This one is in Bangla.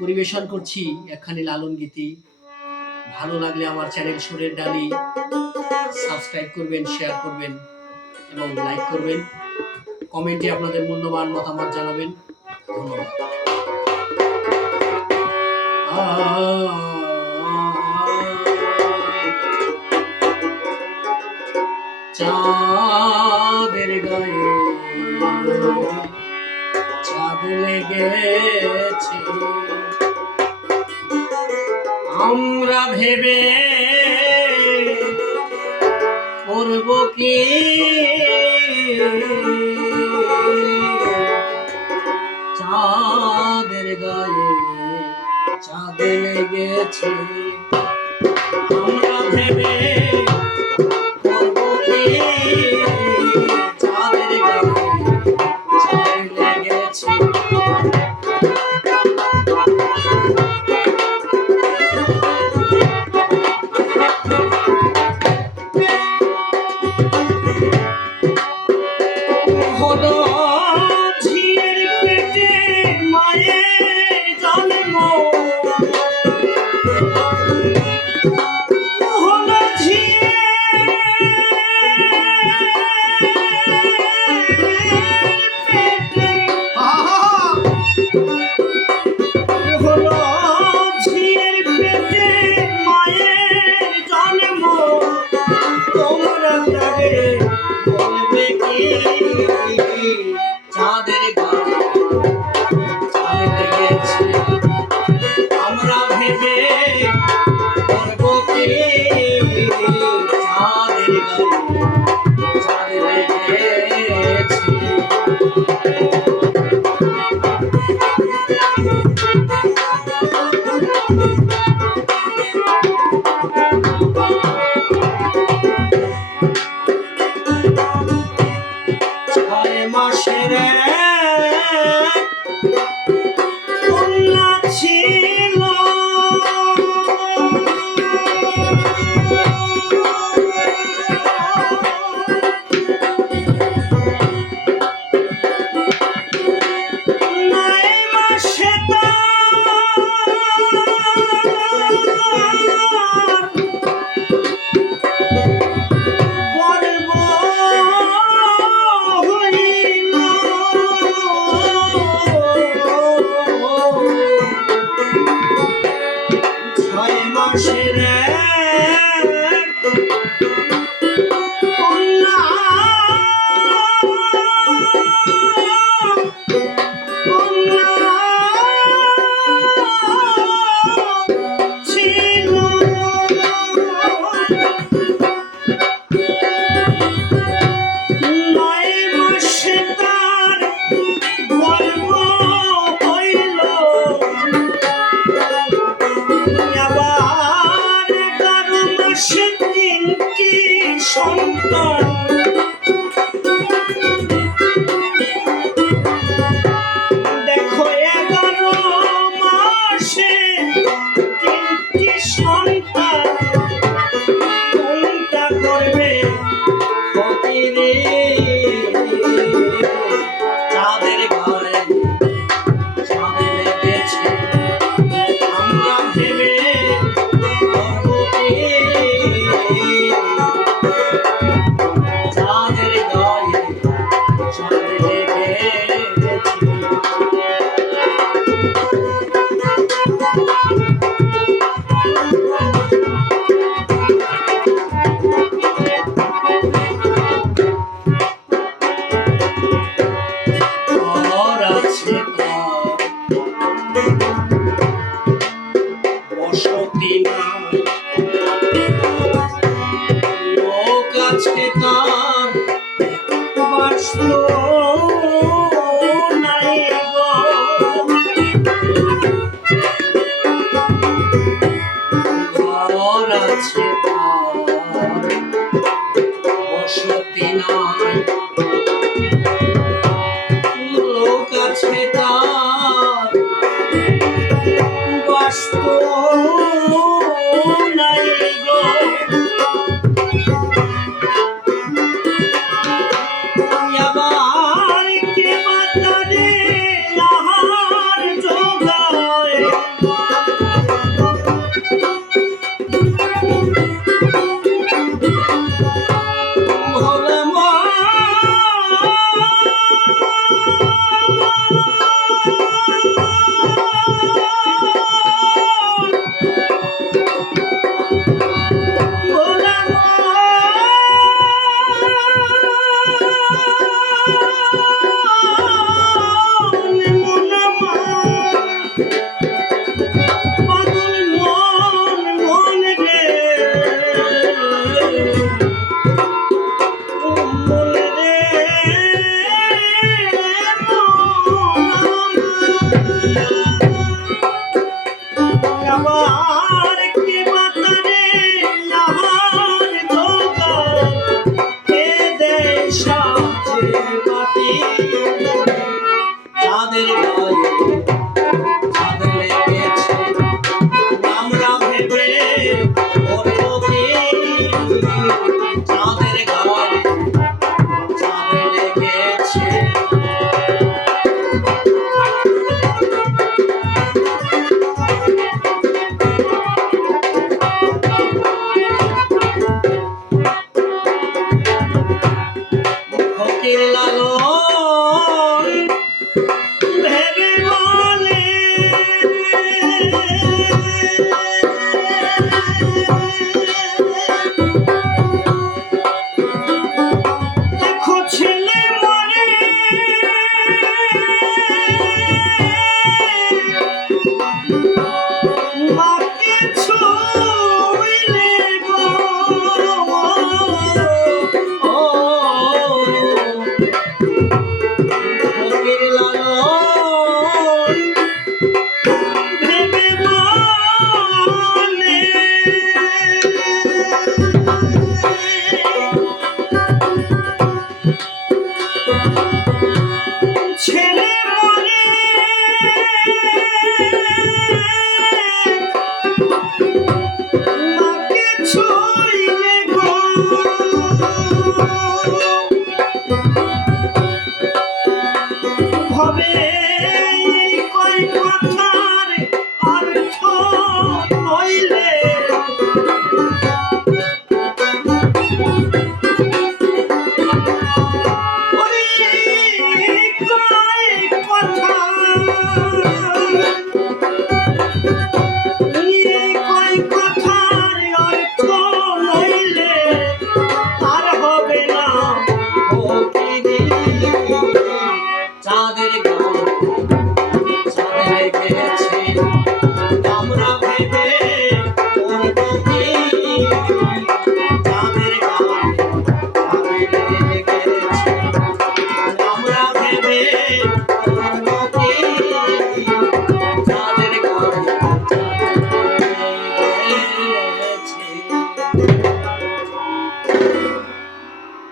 পরিবেশন করছি একখানি লালন গীতি। ভালো লাগলে আমার চ্যানেল সুরের ডালি সাবস্ক্রাইব করবেন, শেয়ার করবেন এবং লাইক করবেন। কমেন্টে আপনাদের মূল্যবান মতামত জানাবেন। ধন্যবাদ। চাঁদের গায়ে চাঁদ লেগেছে, আমরা ভেবে করব কি চাঁদের গায়ে চাঁদ লেগেছে, আমরা ভেবে করব কি চাঁদের গায়ে চাঁদ লেগেছে। চাঁদের গায়ে চাঁদ লেগেছে, আমরা ভেবে করব কি চাঁদের গায়ে চাঁদ লেগেছে। মাসের কন্যা ছিল দেখো 11 মাসে 3টি সন্তান, কোনটা করবে ফকিরে চাঁদের গায়ে চাঁদ লেগেছে, আমরা ভেবে করব কি চাঁদের গায়ে চাঁদ লেগেছে। আমার কে মাতারে আমার দোকান কে দেয় সাজে বাতি চাঁদের গায়ে চাঁদ লেগেছে আমরা ভেবে করবো কি চাঁদের গায়ে চাঁদ লেগেছে ফকির লালন ভেবে বলে দেখো ছেলে মরে মাকে ছুঁইলে গো ফকির লালন ভেবে বলে ছেলে মরে মাকে ছুঁইলে গো হবে কই কথার অর্থ হইলে ওরে কই কথা কই কথার অর্থ হইলে আর হবে না ফকিরি চাঁদের গায়ে চাঁদ লেগেছে